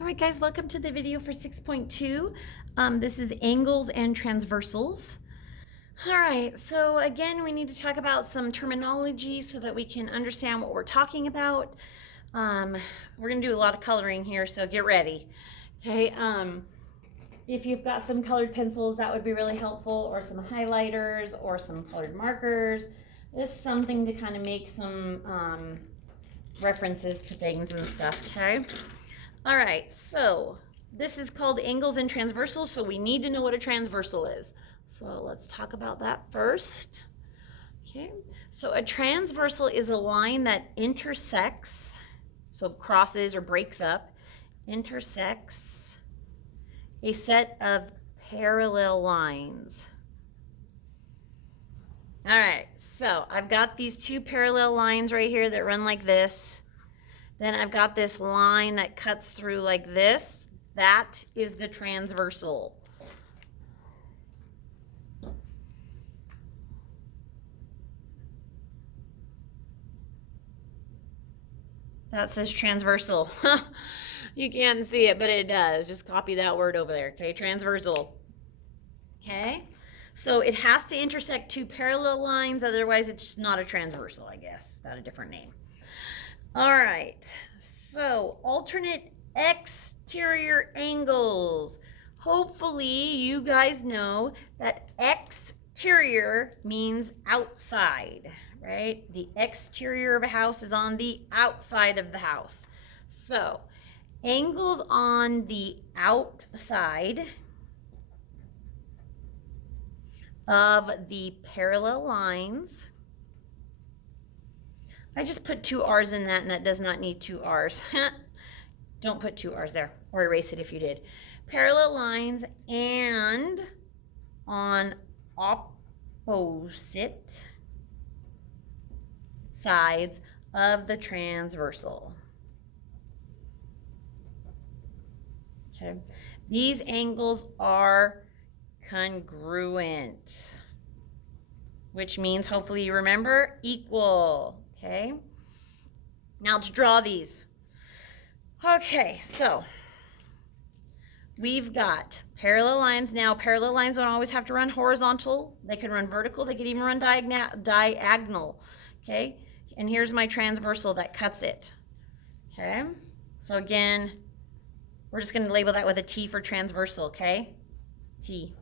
All right, guys, welcome to the video for 6.2. This is angles and transversals. All right, so again, we need to talk about some terminology so that we can understand what we're talking about. We're going to do a lot of coloring here, so get ready. Okay, if you've got some colored pencils, that would be really helpful, or some highlighters or some colored markers. Just something to kind of make some references to things and stuff, okay? All right, so this is called angles and transversals, so we need to know what a transversal is. So let's talk about that first. Okay, so a transversal is a line that intersects, so crosses or breaks up, intersects a set of parallel lines. All right, so I've got these two parallel lines right here that run like this. Then I've got this line that cuts through like this. That is the transversal. That says transversal. You can't see it, but it does. Just copy that word over there, okay? Transversal. Okay? So it has to intersect two parallel lines, otherwise it's not a transversal, I guess. Got a different name. All right, so alternate exterior angles. Hopefully you guys know that exterior means outside, right? The exterior of a house is on the outside of the house. So angles on the outside of the parallel lines. I just put two R's in that, and that does not need two R's. Don't put two R's there, or erase it if you did. Parallel lines and on opposite sides of the transversal. Okay, these angles are congruent, which means, hopefully you remember, equal. Okay, now to draw these. Okay, so we've got parallel lines. Now, parallel lines don't always have to run horizontal. They can run vertical. They can even run diagonal. Okay, and here's my transversal that cuts it. Okay, so again, we're just going to label that with a T for transversal, okay? T.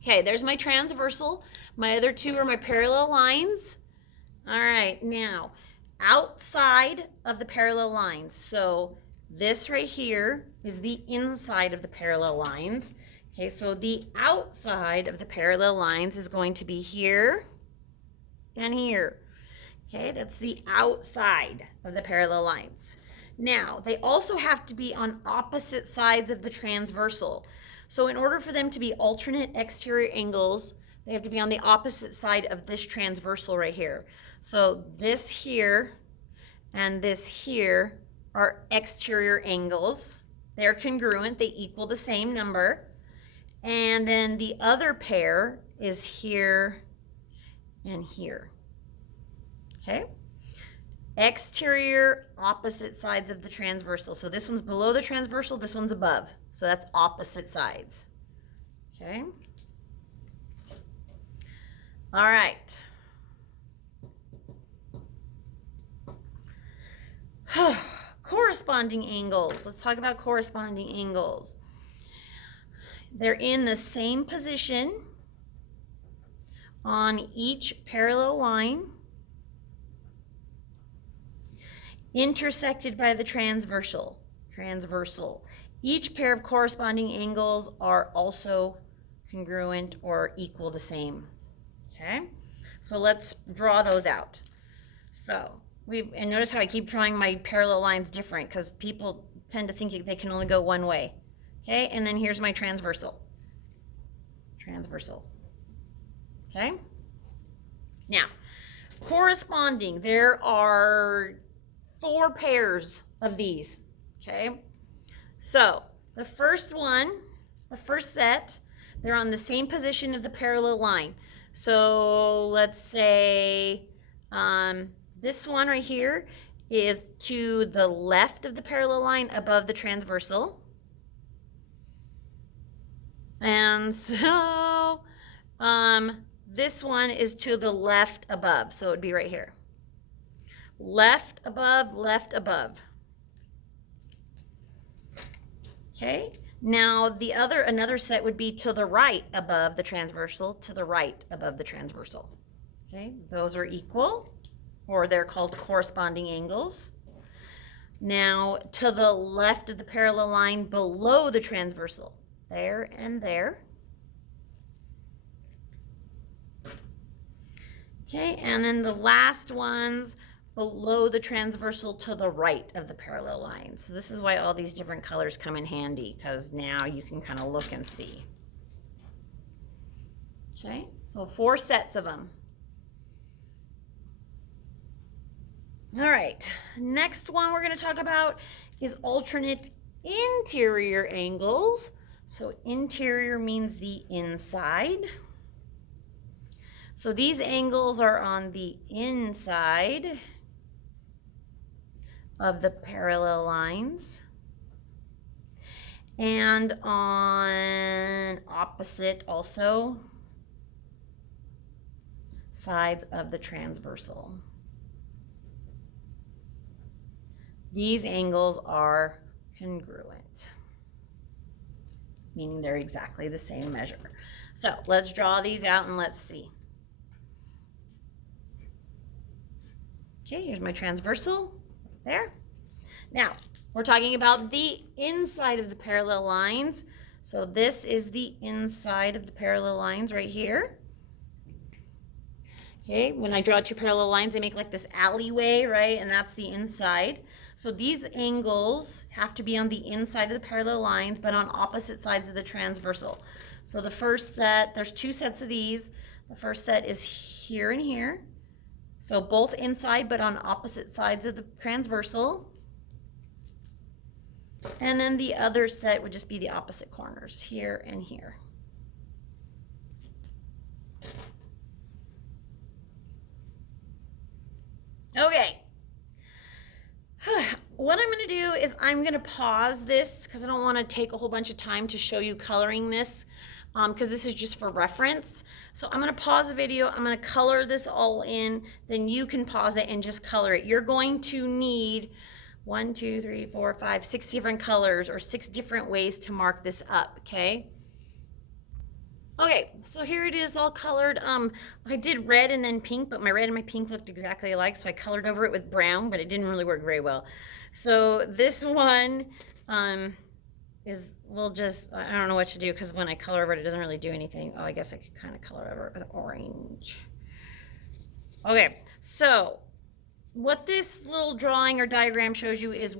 Okay, there's my transversal. My other two are my parallel lines. All right, now outside of the parallel lines. So this right here is the inside of the parallel lines. Okay, so the outside of the parallel lines is going to be here and here. Okay, that's the outside of the parallel lines. Now, they also have to be on opposite sides of the transversal. So in order for them to be alternate exterior angles, they have to be on the opposite side of this transversal right here. So this here and this here are exterior angles. They're congruent, they equal the same number. And then the other pair is here and here. Okay? Exterior, opposite sides of the transversal. So this one's below the transversal, this one's above. So that's opposite sides. Okay? All right. Corresponding angles. Let's talk about corresponding angles. They're in the same position on each parallel line, intersected by the transversal. Each pair of corresponding angles are also congruent or equal the same. Okay, so let's draw those out. So and notice how I keep drawing my parallel lines different because people tend to think they can only go one way. Okay, and then here's my transversal. Okay, now corresponding, there are 4 pairs of these. Okay, so the first set, they're on the same position of the parallel line. So let's say this one right here is to the left of the parallel line above the transversal. And so this one is to the left above. So it would be right here. Left above, left above. Okay. Now another set would be to the right above the transversal, to the right above the transversal. Okay. Those are equal, or they're called corresponding angles. Now to the left of the parallel line below the transversal. There and there. Okay, and then the last ones below the transversal to the right of the parallel line. So this is why all these different colors come in handy, because now you can kind of look and see. Okay, so 4 sets of them. All right, next one we're going to talk about is alternate interior angles. So interior means the inside. So these angles are on the inside of the parallel lines and on opposite also sides of the transversal. These angles are congruent, meaning they're exactly the same measure. So let's draw these out and let's see. Okay, here's my transversal there. Now, we're talking about the inside of the parallel lines. So this is the inside of the parallel lines right here. Okay, when I draw 2 parallel lines, they make like this alleyway, right? And that's the inside. So these angles have to be on the inside of the parallel lines, but on opposite sides of the transversal. So the first set, there's 2 sets of these. The first set is here and here. So both inside, but on opposite sides of the transversal. And then the other set would just be the opposite corners, here and here. Okay. What I'm going to do is I'm going to pause this because I don't want to take a whole bunch of time to show you coloring this, because this is just for reference. So I'm going to pause the video. I'm going to color this all in. Then you can pause it and just color it. You're going to need 1, 2, 3, 4, 5, 6 different colors or 6 different ways to mark this up, okay? Okay, so here it is all colored. I did red and then pink, but my red and my pink looked exactly alike, so I colored over it with brown, but it didn't really work very well. So this one we'll just, I don't know what to do because when I color over it, it doesn't really do anything. Oh, I guess I could kind of color over it with orange. Okay, so what this little drawing or diagram shows you is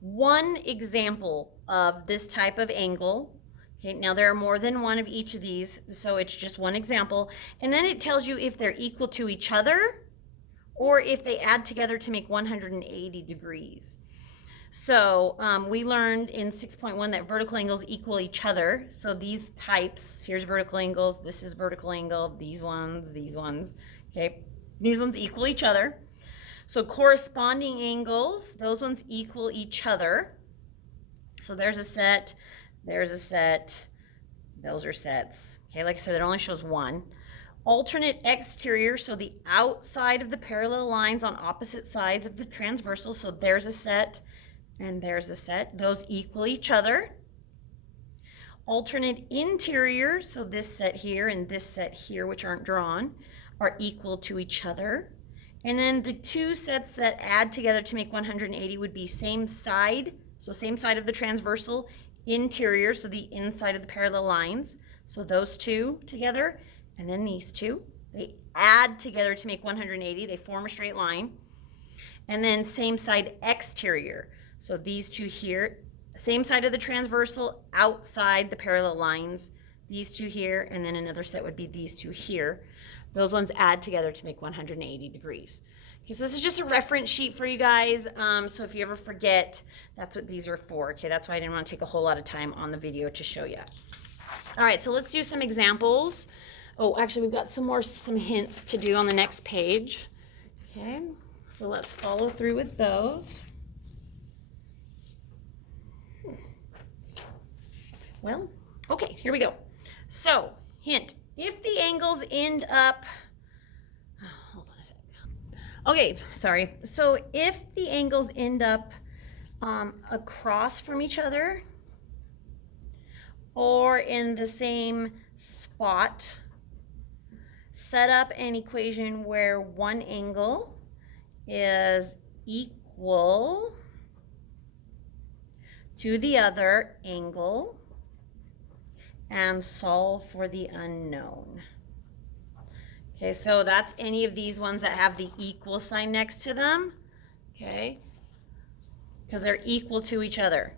one example of this type of angle. Okay, now there are more than one of each of these, so it's just one example. And then it tells you if they're equal to each other or if they add together to make 180 degrees. So we learned in 6.1 that vertical angles equal each other. So these types, here's vertical angles, this is vertical angle, these ones, okay? These ones equal each other. So corresponding angles, those ones equal each other. So there's a set. There's a set, those are sets. Okay, like I said, it only shows one. Alternate exterior, so the outside of the parallel lines on opposite sides of the transversal. So there's a set and there's a set. Those equal each other. Alternate interior, so this set here and this set here, which aren't drawn, are equal to each other. And then the 2 sets that add together to make 180 would be same side, so same side of the transversal, interior, so the inside of the parallel lines. So those 2 together, and then these 2, they add together to make 180. They form a straight line. And then same side exterior. So these 2 here, same side of the transversal, outside the parallel lines. These 2 here, and then another set would be these 2 here. Those ones add together to make 180 degrees. Okay, so this is just a reference sheet for you guys. So if you ever forget, that's what these are for. Okay, that's why I didn't want to take a whole lot of time on the video to show you. All right, so let's do some examples. Oh, actually, we've got some hints to do on the next page. Okay, So let's follow through with those. Well, okay, here we go. So, hint, if the angles end up, hold on a sec. Okay, sorry. So if the angles end up across from each other or in the same spot, set up an equation where one angle is equal to the other angle and solve for the unknown. Okay, so that's any of these ones that have the equal sign next to them, okay? Because they're equal to each other.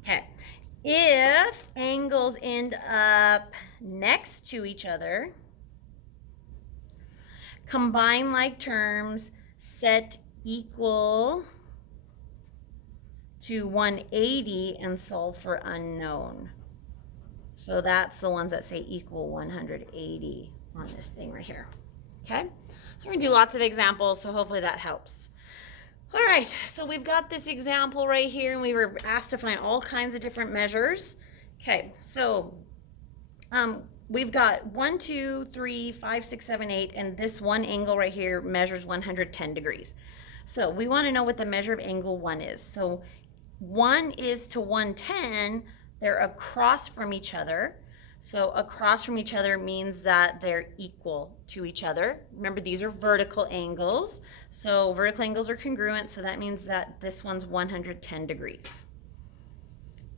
Okay, if angles end up next to each other, combine like terms, set equal to 180 and solve for unknown. So that's the ones that say equal 180 on this thing right here. Okay, so we're gonna do lots of examples, so hopefully that helps. All right, so we've got this example right here, and we were asked to find all kinds of different measures. Okay, so we've got 1, 2, 3, 5, 6, 7, 8, and this one angle right here measures 110 degrees. So we want to know what the measure of angle 1 is. So 1 is to 110, they're across from each other. So across from each other means that they're equal to each other. Remember, these are vertical angles. So vertical angles are congruent, so that means that this one's 110 degrees.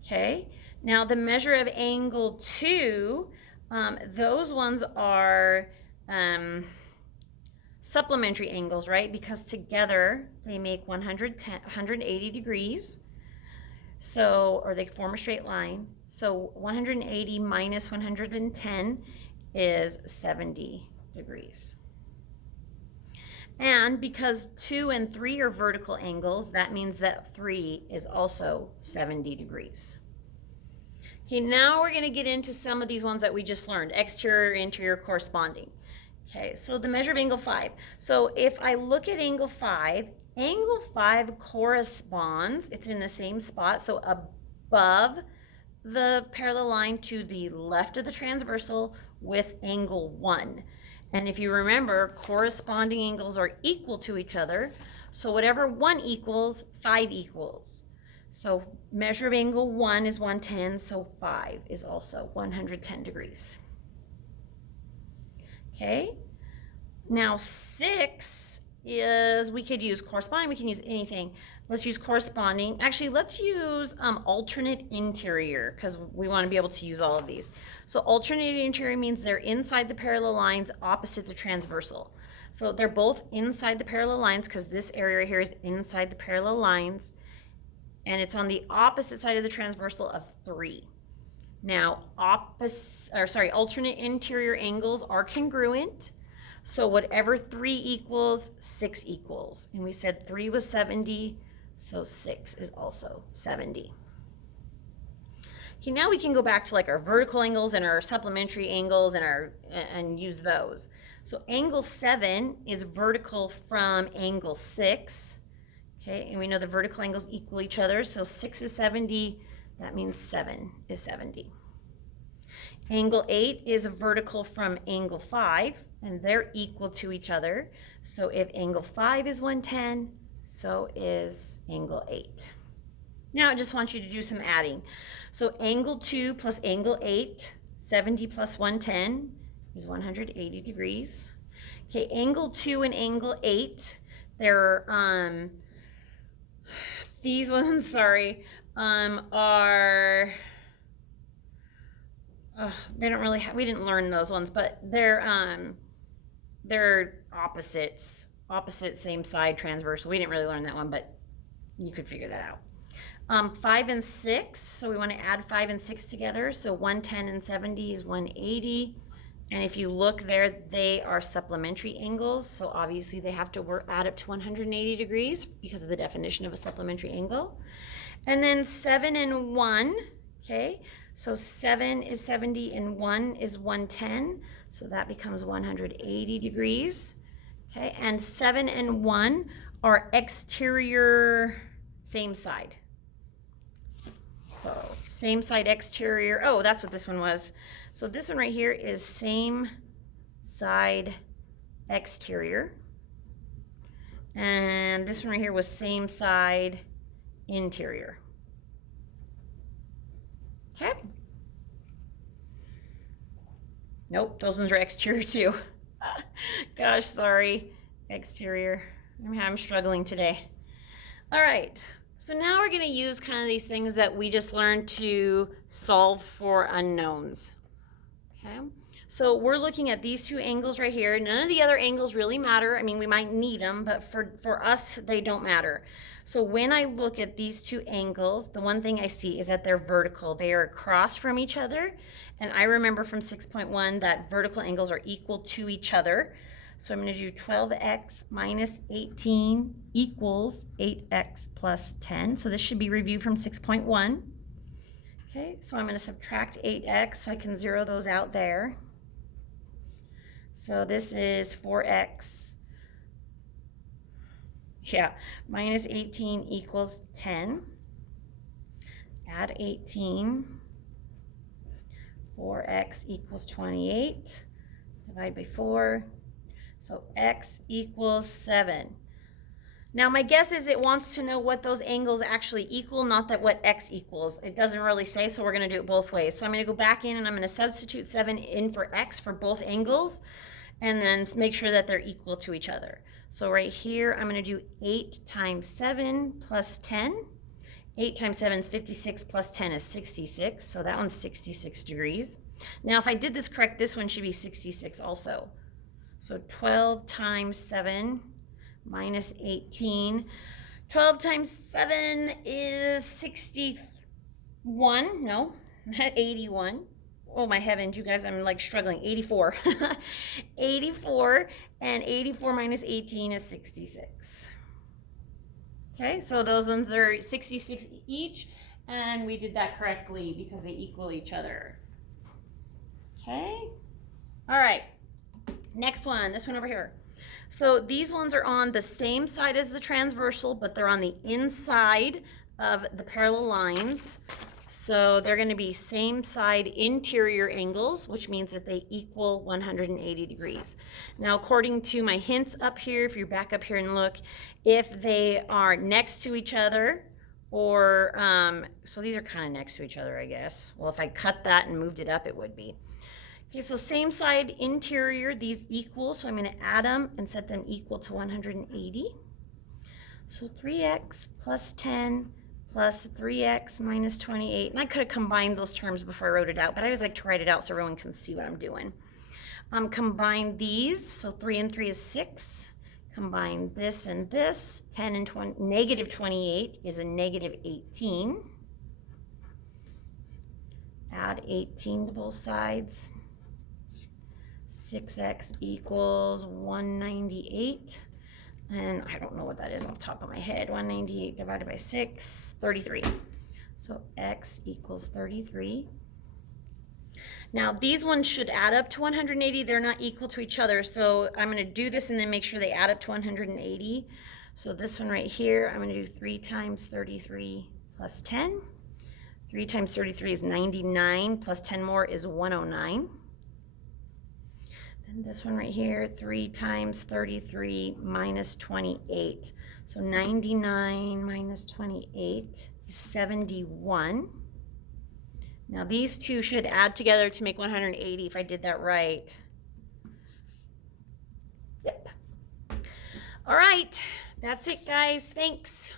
Okay, now the measure of angle 2, those ones are supplementary angles, right? Because together they make 180 degrees. So, or they form a straight line. So 180 minus 110 is 70 degrees. And because 2 and 3 are vertical angles, that means that 3 is also 70 degrees. Okay, now we're going to get into some of these ones that we just learned, exterior, interior, corresponding. Okay, so the measure of angle 5. So if I look at angle 5 corresponds, it's in the same spot, so above the parallel line to the left of the transversal with angle 1. And if you remember, corresponding angles are equal to each other, so whatever 1 equals, 5 equals. So measure of angle 1 is 110, so 5 is also 110 degrees. Okay, now 6 is, we could use corresponding, we can use anything. Let's use corresponding. Actually, let's use alternate interior, because we want to be able to use all of these. So alternate interior means they're inside the parallel lines opposite the transversal. So they're both inside the parallel lines because this area right here is inside the parallel lines, and it's on the opposite side of the transversal of 3. Now, alternate interior angles are congruent. So whatever 3 equals, 6 equals. And we said 3 was 70, so 6 is also 70. Okay, now we can go back to like our vertical angles and our supplementary angles and use those. So angle 7 is vertical from angle 6. Okay, and we know the vertical angles equal each other, so 6 is 70, that means 7 is 70. Angle 8 is vertical from angle 5, and they're equal to each other. So if angle 5 is 110, so is angle 8. Now I just want you to do some adding. So angle 2 plus angle 8, 70 plus 110 is 180 degrees. Okay, angle 2 and angle 8, they're, these ones, are, they don't really we didn't learn those ones, but they're opposites, same side, transversal. We didn't really learn that one, but you could figure that out. 5 and 6, so we want to add 5 and 6 together. So 110 and 70 is 180. And if you look there, they are supplementary angles. So obviously they have to add up to 180 degrees because of the definition of a supplementary angle. And then 7 and 1, okay? So 7 is 70 and 1 is 110. So that becomes 180 degrees. Okay, and 7 and 1 are exterior, same side. So same side exterior. Oh, that's what this one was. So this one right here is same side exterior. And this one right here was same side interior. Okay. Nope, those ones are exterior too. Gosh, sorry. Exterior. I'm struggling today. All right. So now we're going to use kind of these things that we just learned to solve for unknowns. Okay. So we're looking at these two angles right here. None of the other angles really matter. I mean, we might need them, but for us, they don't matter. So when I look at these two angles, the one thing I see is that they're vertical. They are across from each other. And I remember from 6.1 that vertical angles are equal to each other. So I'm going to do 12x minus 18 equals 8x plus 10. So this should be reviewed from 6.1. Okay, so I'm going to subtract 8x so I can zero those out there. So this is 4x, minus 18 equals 10. Add 18. 4x equals 28. Divide by 4. So x equals 7. Now my guess is it wants to know what those angles actually equal, not that what x equals. It doesn't really say, so we're going to do it both ways. So I'm going to go back in and I'm going to substitute 7 in for x for both angles and then make sure that they're equal to each other. So right here I'm going to do 8 times 7 plus 10. 8 times 7 is 56 plus 10 is 66, so that one's 66 degrees. Now if I did this correct, this one should be 66 also. So 12 times 7 minus 18. 12 times 7 is 61. No, 81. Oh my heavens, you guys, I'm like struggling. 84. 84, and 84 minus 18 is 66. Okay, so those ones are 66 each, and we did that correctly because they equal each other. Okay, all right, next one, this one over here. So these ones are on the same side as the transversal, but they're on the inside of the parallel lines. So they're going to be same side interior angles, which means that they equal 180 degrees. Now, according to my hints up here, if you back up here and look, if they are next to each other, or, so these are kind of next to each other, I guess. Well, if I cut that and moved it up, it would be. Okay, so same side interior, these equal, so I'm going to add them and set them equal to 180. So 3x plus 10 plus 3x minus 28. And I could have combined those terms before I wrote it out, but I always like to write it out so everyone can see what I'm doing. Combine these, so 3 and 3 is 6. Combine this and this, 10 and 20, negative 28 is a negative 18. Add 18 to both sides. 6x equals 198. And I don't know what that is off the top of my head. 198 divided by 6, 33. So x equals 33. Now these ones should add up to 180. They're not equal to each other. So I'm going to do this and then make sure they add up to 180. So this one right here, I'm going to do 3 times 33 plus 10. 3 times 33 is 99 plus 10 more is 109. And this one right here, 3 times 33 minus 28. So 99 minus 28 is 71. Now these two should add together to make 180 if I did that right. Yep. All right, that's it, guys. Thanks.